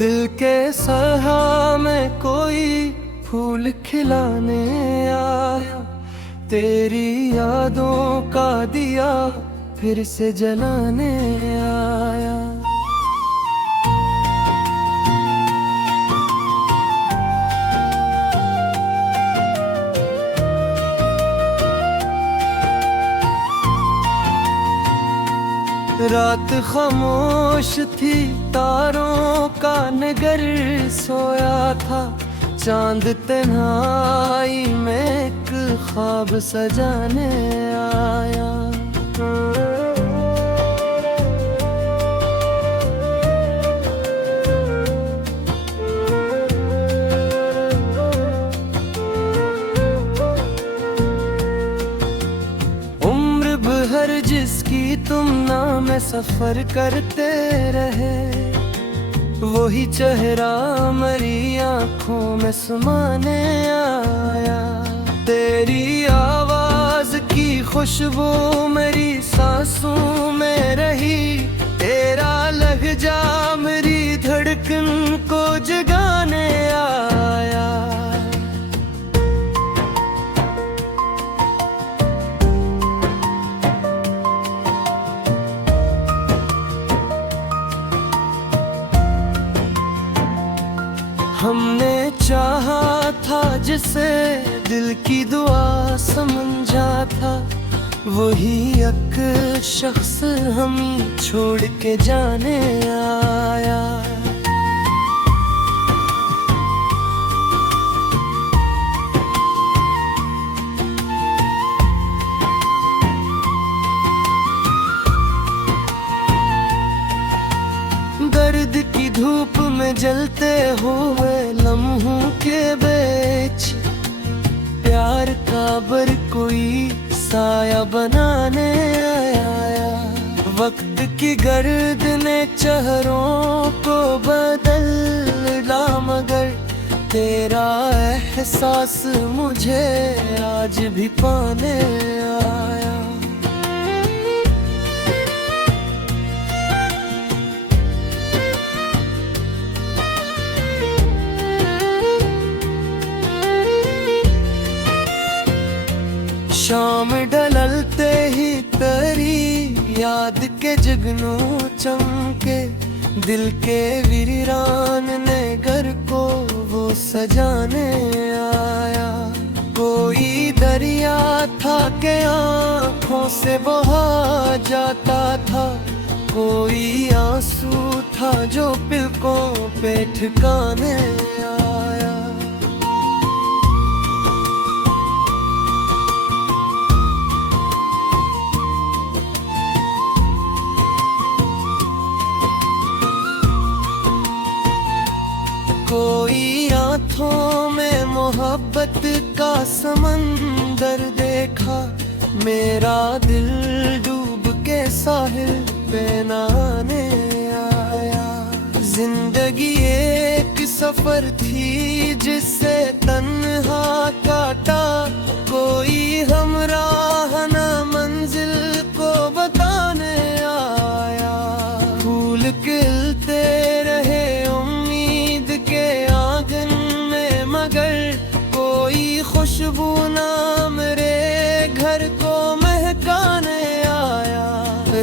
दिल के सहा में कोई फूल खिलाने आया, तेरी यादों का दिया फिर से जलाने आया। रात खामोश थी, तारों का नगर सोया था, चांद तन्हाई में एक ख्वाब सजाने आया। उम्र भर जिसकी तुम नाम सफर करते रहे, वही चेहरा मेरी आंखों में समाने आया। तेरी आवाज की खुशबू मेरी सांसों में रही, तेरा लहजा मेरी धड़कन को जगाने आया। हमने चाहा था जिसे दिल की दुआ समझा था, वही एक शख्स हम छोड़ के जाने आया। दर्द की धूप में जलते हुए लम्हों के बीच, प्यार का बर कोई साया बनाने आया। वक्त की गर्द ने चेहरों को बदल डाला, मगर तेरा एहसास मुझे आज भी पाने आया। शाम ढलते ही तेरी याद के जगनू चमके, दिल के वीरान ने घर को वो सजाने आया। कोई दरिया था के आँखों से बहा जाता था, कोई आंसू था जो पलकों पे ठिकाने आया। कोई आँखों में मोहब्बत का समंदर देखा, मेरा दिल डूब के साहिल पे नहाने आया। जिंदगी एक सफर थी जिसे तन्हा काटा, कोई हमराह न मंजिल को बताने आया। फूल खिलते रहे खुशबू ना मेरे घर को महकाने आया।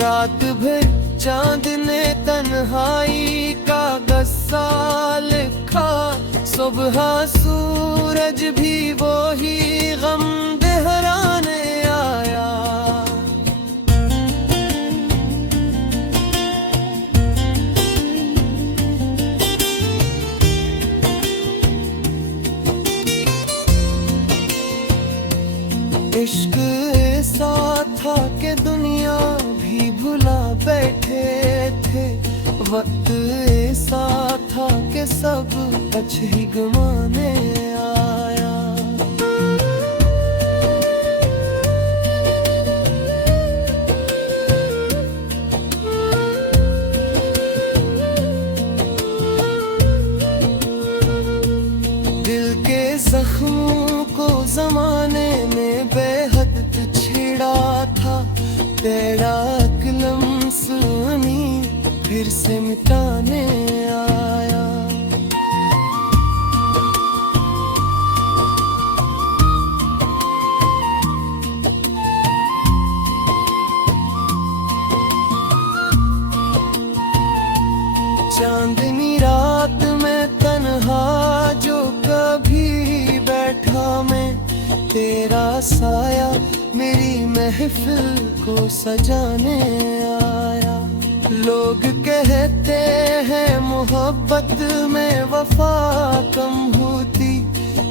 रात भर चांद ने तन्हाई का गस्सा लिखा, सुबह सूरज भी वो ही गम दोहराने आया। इश्क ऐसा था कि दुनिया भी भुला बैठे थे, वक्त ऐसा था कि सब कुछ ही गंवाने आया। दिल के जख्मों को जमाने में बेहद छिड़ा था, तेरा कलम सुनी फिर से मिटाने आया। महफिल को सजाने आया। लोग कहते हैं मोहब्बत में वफा कम होती,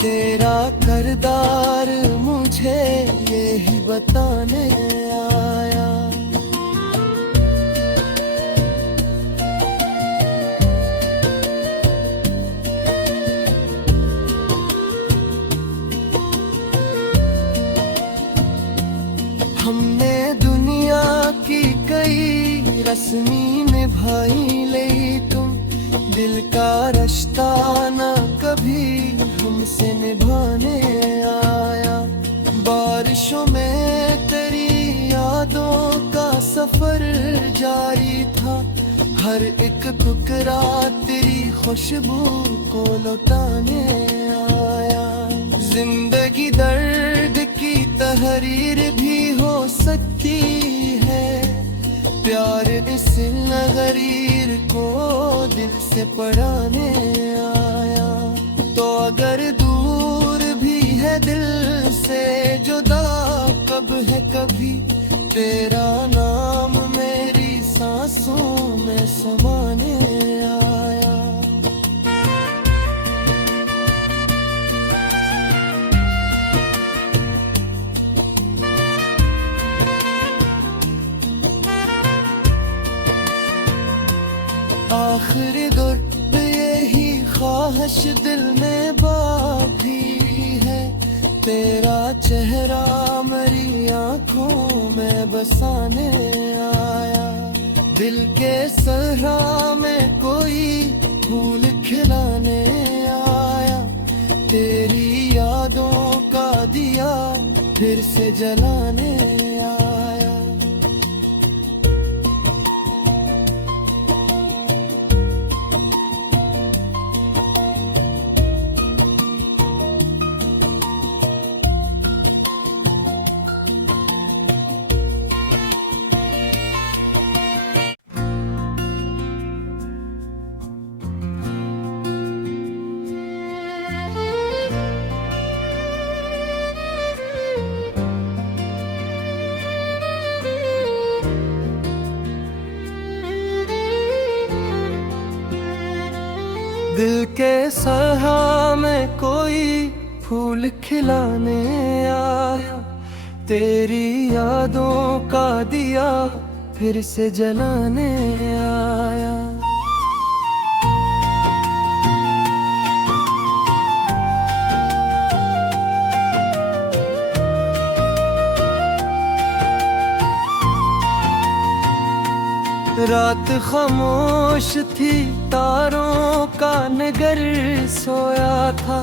तेरा किरदार मुझे यही बताने आया। हमने दुनिया की कई रस्मी निभाई, ले तुम दिल का रिश्ता ना कभी हमसे निभाने आया। बारिशों में तेरी यादों का सफर जारी था, हर एक टुकड़ा तेरी खुशबू को लौटाने आया। जिंदगी दर्द की तहरीर भी हो सकती है, प्यार इस नगरीर को दिल से पढ़ाने आया। तो अगर दूर भी है दिल से जुदा कब है कभी, तेरा नाम मेरी सांसों में समाने आया। आखिरी दर्द यही ख्वाहिश दिल में बाकी है, तेरा चेहरा मेरी आंखों में बसाने आया। दिल के सहरा में कोई फूल खिलाने आया, तेरी यादों का दिया फिर से जलाने आया। दिल के सहा में कोई फूल खिलाने आया, तेरी यादों का दिया फिर से जलाने आया। रात खामोश थी, तारों का नगर सोया था,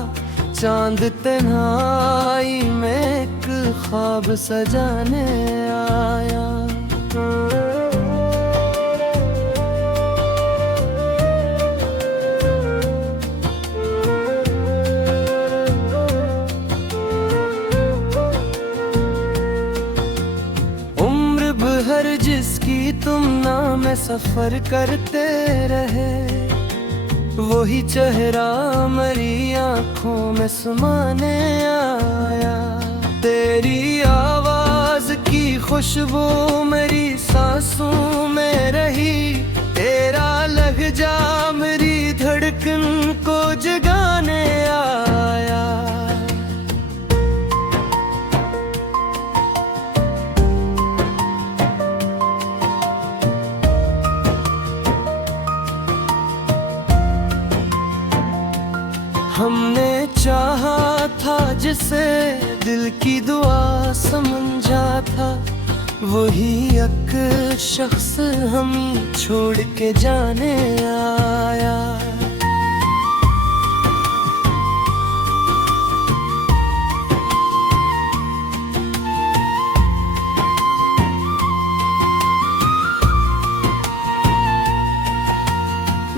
चांद तन्हाई में एक ख्वाब सजाने आया। उम्र भर जिसकी तुम नाम सफर करते रहे, वही चेहरा मेरी आंखों में समाने आया। तेरी आवाज की खुशबू मेरी सांसों में रही, तेरा लहजा मेरी धड़कन को जगाने आया। हमने चाहा था जिसे दिल की दुआ समझा था, वही एक शख्स हम छोड़ के जाने आया।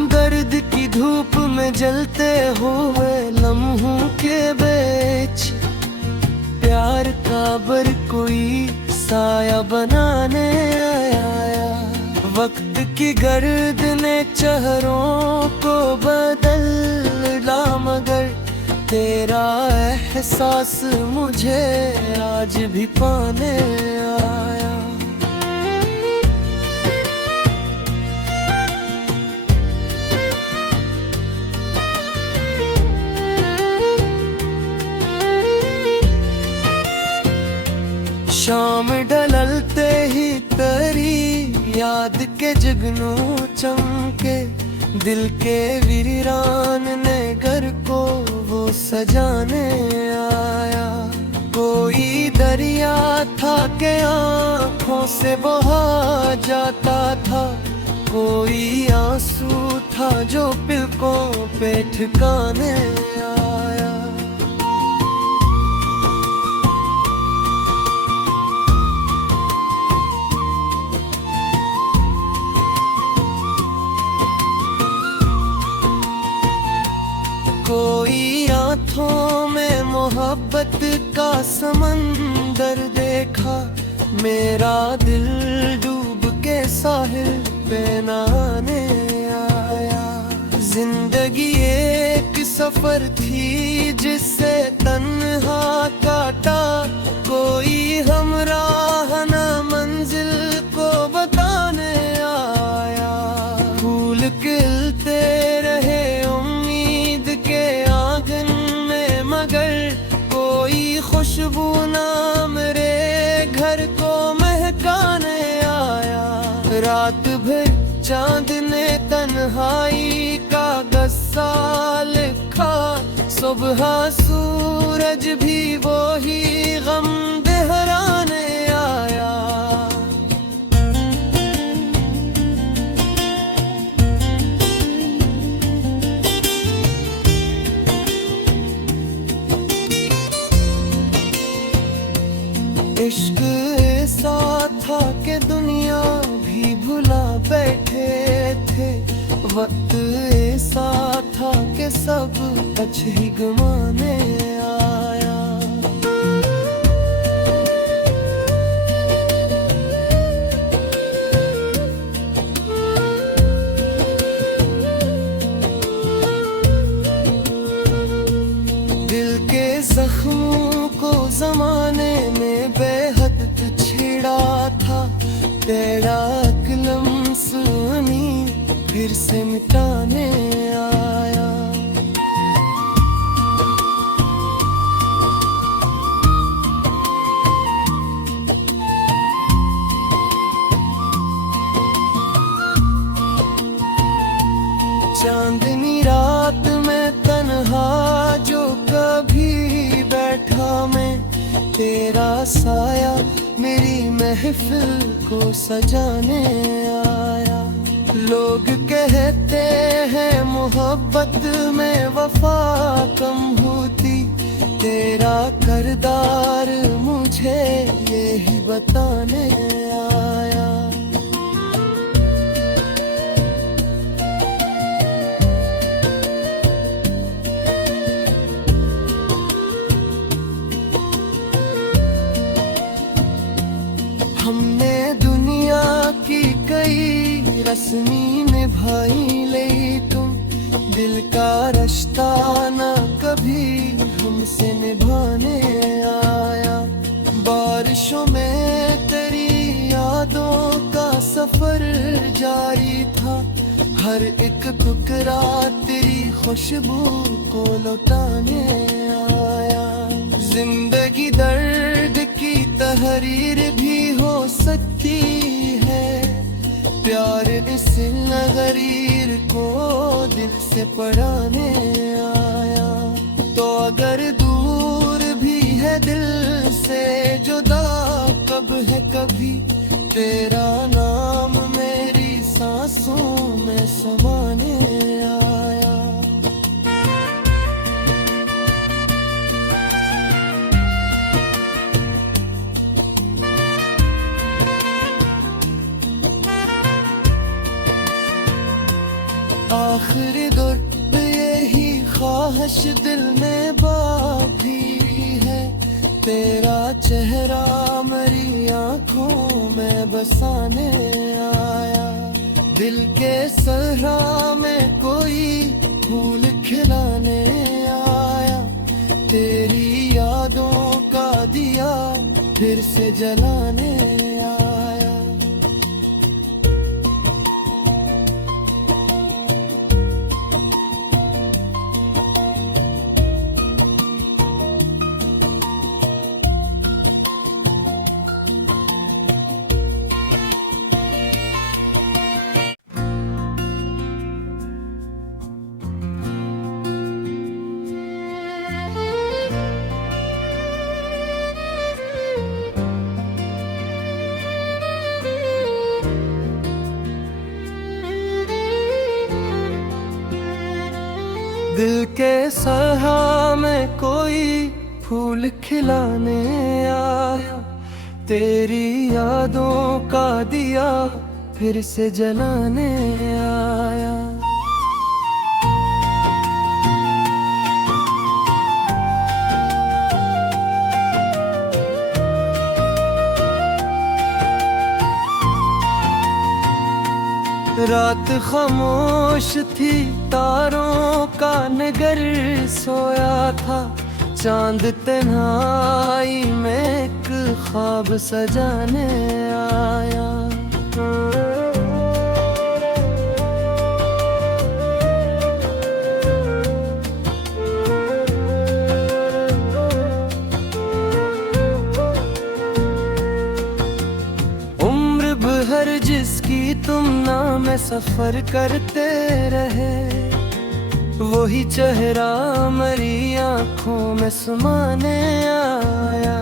दर्द की धूप में जलते हुए लम्हों के बीच, प्यार का बर कोई साया बनाने आया। वक्त की गर्द ने चेहरों को बदला, मगर तेरा एहसास मुझे आज भी पाने आया। शाम ढलते ही तेरी याद के जगनू चमके, दिल के वीरान ने घर को वो सजाने आया। कोई दरिया था के आँखों से बहा जाता था, कोई आंसू था जो पलकों पे ठिकाने आया। कोई आँखों में मोहब्बत का समंदर देखा, मेरा दिल डूब के साहिल पे नहाने आया। जिंदगी एक सफर थी जिससे तन्हा काटा, कोई हमराह न मंजिल को बताने आया। फूल खिलते रहे उम्मीद के आंगन में, मगर कोई खुशबू ना मेरे घर को महकाने आया। रात भर चांद ने तन्हाई का गस्सा लिखा, सुबह सूरज भी वो ही गम दोहराने आया। इश्क ऐसा था कि दुनिया भी भुला बैठे थे, वक्त ऐसा था कि सब कुछ ही गंवाने आया। दिल के जख्मों को जमाने में बेहद छिड़ा था, तेरा कलम सुनी फिर से मिटाने आया। चांदनी रात में तन्हा जो कभी बैठा मैं, तेरा साया मेरी महफिल को सजाने आया। लोग कहते हैं मोहब्बत में वफा कम होती, तेरा किरदार मुझे यही बताने आया। हमने दुनिया की कई रस्मी निभाई, ले तुम दिल का रिश्ता ना कभी हमसे निभाने आया। बारिशों में तेरी यादों का सफर जारी था, हर एक टुकड़ा तेरी खुशबू को लौटाने आया। जिंदगी दर्द की तहरीर भी हो सकती है, प्यार इस नगरीर को दिल से पढ़ाने आया। तो अगर दूर भी है दिल से जुदा कब है कभी, तेरा नाम मेरी सांसों में समाने आया। आखिरी दौर यही ख्वाहिश दिल में बाकी है, तेरा चेहरा मेरी आंखों में बसाने आया। दिल के सहरा में कोई फूल खिलाने आया, तेरी यादों का दिया फिर से जलाने आया। दिल के सहा में कोई फूल खिलाने आया, तेरी यादों का दिया फिर से जलाने आया। रात खामोश थी, तारों का नगर सोया था, चांद तन्हाई में एक ख्वाब सजाने आया। उम्र भर जिसकी तुम नाम सफर करते रहे, वही चेहरा मेरी आंखों में समाने आया।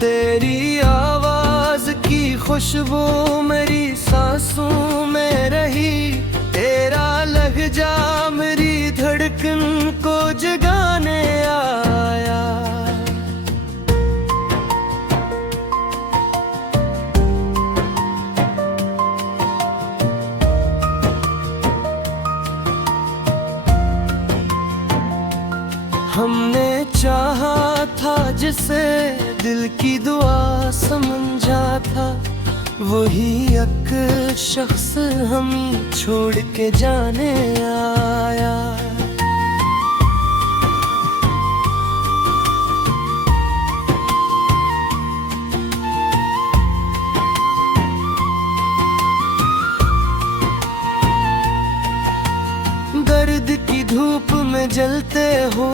तेरी आवाज की खुशबू मेरी सांसों में रही, तेरा लहजा मेरी धड़कन को जगाने आया। हमने चाहा था जिसे दिल की दुआ समझा था, वही एक शख्स हम छोड़ के जाने आया। दर्द की धूप में जलते हो